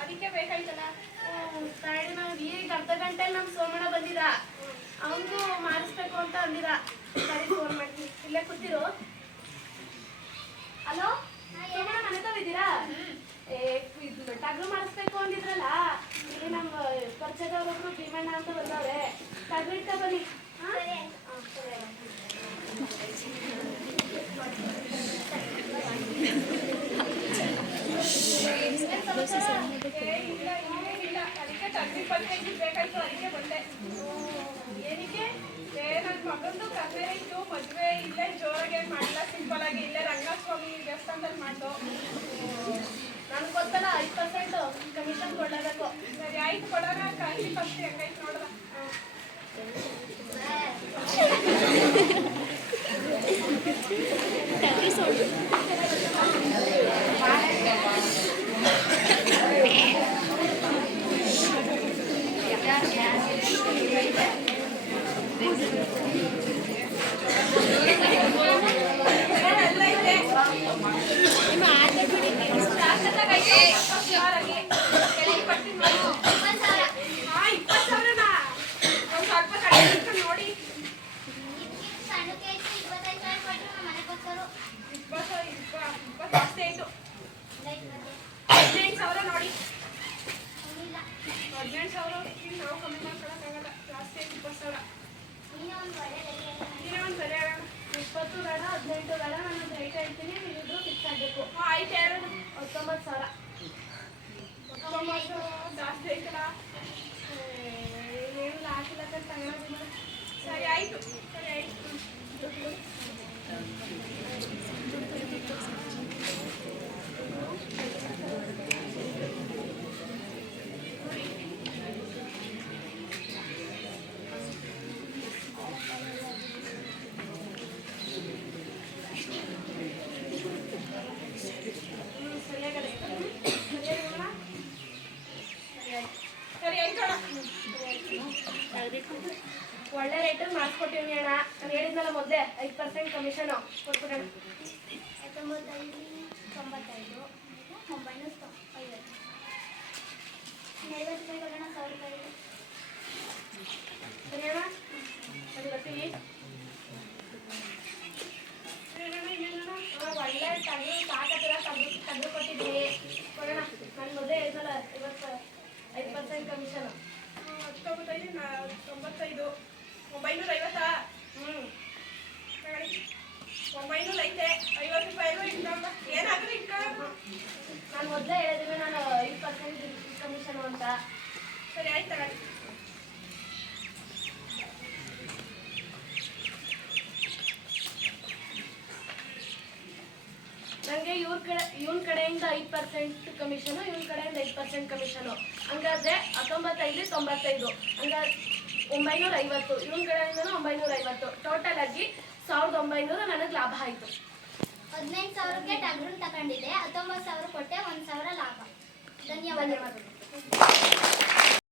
ಅದಕ್ಕೆ ಬೇಕಾಯ್ತಲ್ಲ. ತಾಳಿ ನಾವು ಈಗ ಅರ್ಧ ಗಂಟೆ ನಮ್ಮ ಸೋಮಣ್ಣ ಬಂದಿದ, ಅವನಿಗೂ ಮಾಡಿಸ್ಬೇಕು ಅಂತ ಅಂದಿದ. ಸರಿ ಫೋನ್ ಮಾಡ್ತೀನಿ, ಇಲ್ಲೇ ಕೂತಿರು. ಹಲೋ ಸೋಮಣ್ಣ, ಮನೆ ತವಿದ್ದೀರಾ? ಟಗ್ರು ಮಾಡಿಸ್ಬೇಕು ಅಂದಿದ್ರಲ್ಲ, ಇಲ್ಲಿ ನಮ್ಮ ಪರಿಚಯದವ್ರೊಬ್ರು ಭೀಮಣ್ಣ ಅಂತ ಬಂದವ್ರೆ, ಟಗ್ರು ಇಟ್ಟ ಬನ್ನಿ. ಅದಕ್ಕೆ ತಗ್ರಿ ಪಲ್ಯ ಬೇಕಾಯ್ತು, ಅದಕ್ಕೆ ಬಂದೆ. ಏನಕ್ಕೆ? ನನ್ನ ಮಗಂದು ಕನ್ನೆ ಇತ್ತು, ಮದುವೆ ಇಲ್ಲೇ ಜೋರಾಗೆ ಮಾಡಲ್ಲ, ಸಿಂಪಲ್ ಆಗಿ ಇಲ್ಲೇ ರಂಗಸ್ವಾಮಿ ದೇವಸ್ಥಾನದಲ್ಲಿ ಮಾಡ್ದು. ನನ್ಗೆ ಗೊತ್ತಲ್ಲ, 5% ಕಮಿಷನ್ ಕೊಡಲೇಬೇಕು. ಸರಿ ಆಯ್ತು, ಕೊಡೋಣ. ಕಾಯಿ ಫಸ್ಟ್ ಹೆಂಗೈತೆ ನೋಡೋಣ. ನಾವು ಕಮ್ಮಿ ಮಾಡ್ಕೊಳಕ್ಕಾಗಲ್ಲ, ಜಾಸ್ತಿ ಆಯ್ತು. 20,000. 20 ಬೇಡ, 18 ಬೇಡ, ನಾನು ರೇಟ್ ಹೇಳ್ತೀನಿ, ನೀವಿದ್ರು ಫಿಕ್ಸ್ ಆಗಬೇಕು. ಆಯ್ತು, 19,000. ಜಾಸ್ತಿ ಆಯ್ತಲ್ಲ. ಏನು ಹಾಕಿಲ್ಲ ತಗೊಳ್ಳೋದಿಲ್ಲ. ಸರಿ ಆಯ್ತು, ಸರಿ ಆಯ್ತು. ಒಳ್ಳೆ ರೇಟಲ್ಲಿ ಮಾಡಿಸ್ಕೊಟ್ಟಿವಿ ಅಣ್ಣ. ನಾನು ಹೇಳಿದ್ನಲ್ಲ ಮೊದಲೇ, 5% ಕಮಿಷನು ಕೊಟ್ಬಿಡೋಣ. 95, 95, 950. 50 ರೂಪಾಯಿ ಕೊಡೋಣ, 1,000 ರೂಪಾಯಿ. ಸರಿ ಅಣ್ಣ, ಸರಿ ಬರ್ತೀವಿ. ಒಳ್ಳೆ ತಗಡು ಸಾಕತ್ತಿರ ತಗಡು ಕೊಟ್ಟಿದ್ದೀವಿ, ಕೊಡೋಣ. ನಾನು ಮೊದಲೇ ಹೇಳಿದ್ನಲ್ಲ, 5% ಕಮಿಷನು. 95, 95, 950. 900 ಐತೆ, 50 ರೂಪಾಯಿ ಇಟ್ಕೊಂಡ. ಏನಾದ್ರೂ ಇಟ್ಕೊಳ್ಳೋಣ. ನಾನು ಮೊದಲೇ ಹೇಳಿದ್ದೀನಿ, ನಾನು 5% ಕಮಿಷನು ಅಂತ. ಸರಿ ಆಯ್ತು, ತಗೊಳ್ಳಿ. ನನಗೆ ಇವನ್ ಕಡೆಯಿಂದ 5% ಕಮಿಷನು, ಇವನ್ ಕಡೆಯಿಂದ 5% ಕಮಿಷನು. ಹಂಗಾದ್ರೆ 95, 95, ಹಂಗಾದ್ರೆ 950. ಇವನ್ ಕಡೆಯಿಂದನೂ 950. ಟೋಟಲ್ ಆಗಿ 1,900 ನನಗೆ ಲಾಭ ಆಯಿತು. 15,000ಕ್ಕೆ ಟಗ್ರನ್ ತಗೊಂಡಿದ್ದೆ, 19,000 ಕೊಟ್ಟೆ, 1,000 ಲಾಭ. ಧನ್ಯವಾದಗಳು.